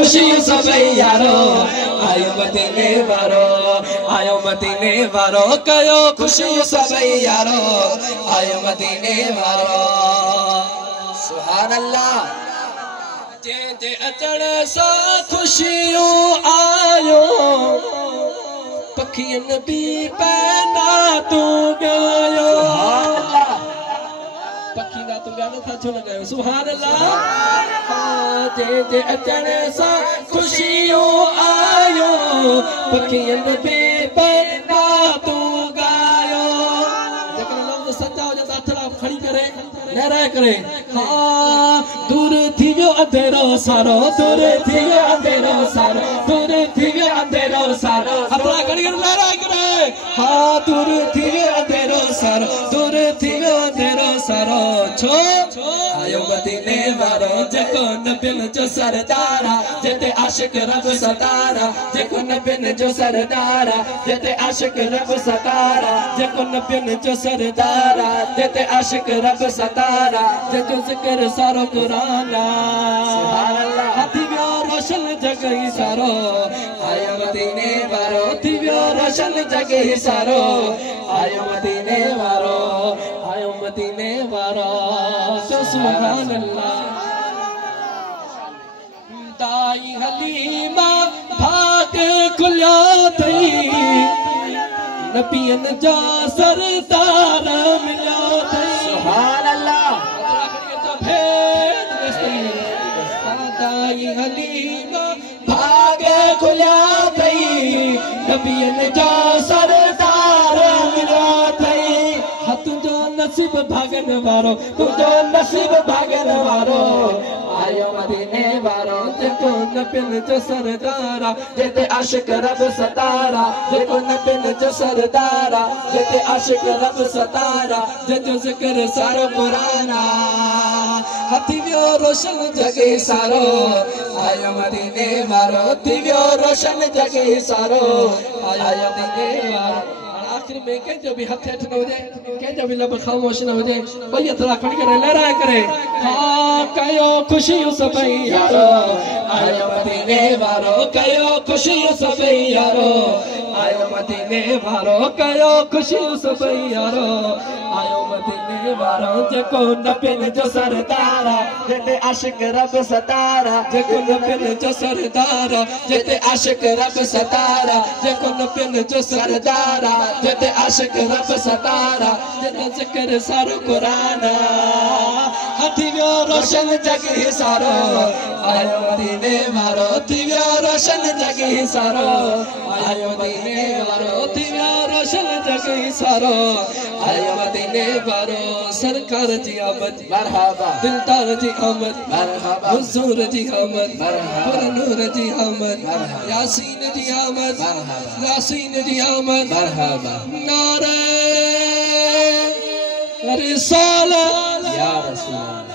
खुशी सभई यारो आयो मदीने वारो आयो मदीने वारो कयो खुशी सभई यारो आयो मदीने वारो सुभान अल्लाह जे अचण सा खुशियों आयो पखियन भी पैना तू गायो पखी ना तू गाना था छो लगायो सुभान अल्लाह जे अचण सा खुशियों आयो पखियन भी पैना तू गायो जेकर लफ्ज़ सच्चा हो जाता थोड़ा खड़ी करे लहराए करे हाँ दूर थी वियो अंधेरो सारो दूर थी वियो अंधेरो सारो दूर थी वियो अंधेरो सारो अपना खड़ी करे लहराए करे हाँ दूर थी वियो अंधेरो सारो दूर थी वियो अंधेरो सारो छो आयो मदीने वारो जेको नबियन जो सरदारा जेते आशिक रब सतारा जेको नबियन जो सरदारा जेते आशिक रब सतारा जेको नबियन जो सरदारा जेते आशिक रब सतारा जेको जिक्र सारो कुरान सुभान अल्लाह थी वियो रोशन जगही सारो आयो मदीने वारो थी वियो रोशन जगही सारो आयो मदीने वारो आयो मदीने वारो सुभान अल्लाह दाई हलीमा भाग खुलिया थई नबियन जा सरदार मिलिया थई सुभान अल्लाह दाई हलीमा भाग खुलिया थई नबियन जा सरदार मिलिया थई तुझो नसीब भागन वारो तुझो नसीब भागन वारो आयो मदीने वारो जेको नबियन जो सरदारा जेते आशिक रब सतारा जेको नबियन जो सरदारा जेते आशिक रब सतारा जेको जिक्र सारो कुराना थी वियो रोशन जगे सारो आयो मदीने वारो थी वियो रोशन जगे सारो आयो मदीने वारो आखिर में कंहिंजो बि हथ हेठि न हुजे कंहिंजो बि लब ख़ामोश न हुजे ॿई हथ खणी करे लहराए करे हाँ कयो ख़ुशियूं सभई यारो आयो मदीने वारो कयो ख़ुशियूं सभई यारो आयो मदीने वारो कयो ख़ुशियूं सभई यारो आयो मदीने वारो जेको नबियन जो सरदारा जेते आशिक रब सतारा जेको नबियन जो सरदारा जेते आशिक रब सतारा जेको नबियन जो सरदारा जेते आशिक रब सतारा जेते जिक्र सारो कुरान थी वियो रोशन जगी सारो आयो मदीने वारो थी वियो रोशन जगी सारो आयो मदीने वारो थी वियो रोशन जगी सारो आयो मदीने वारो सरकार जी आमद मरहबा दिलदार जी आमद मरहबा हुजूर जी आमद मरहबा नूर जी आमद यासीन जी आमद यासीन जी आमद मरहबा नारे रिसालत या रसूल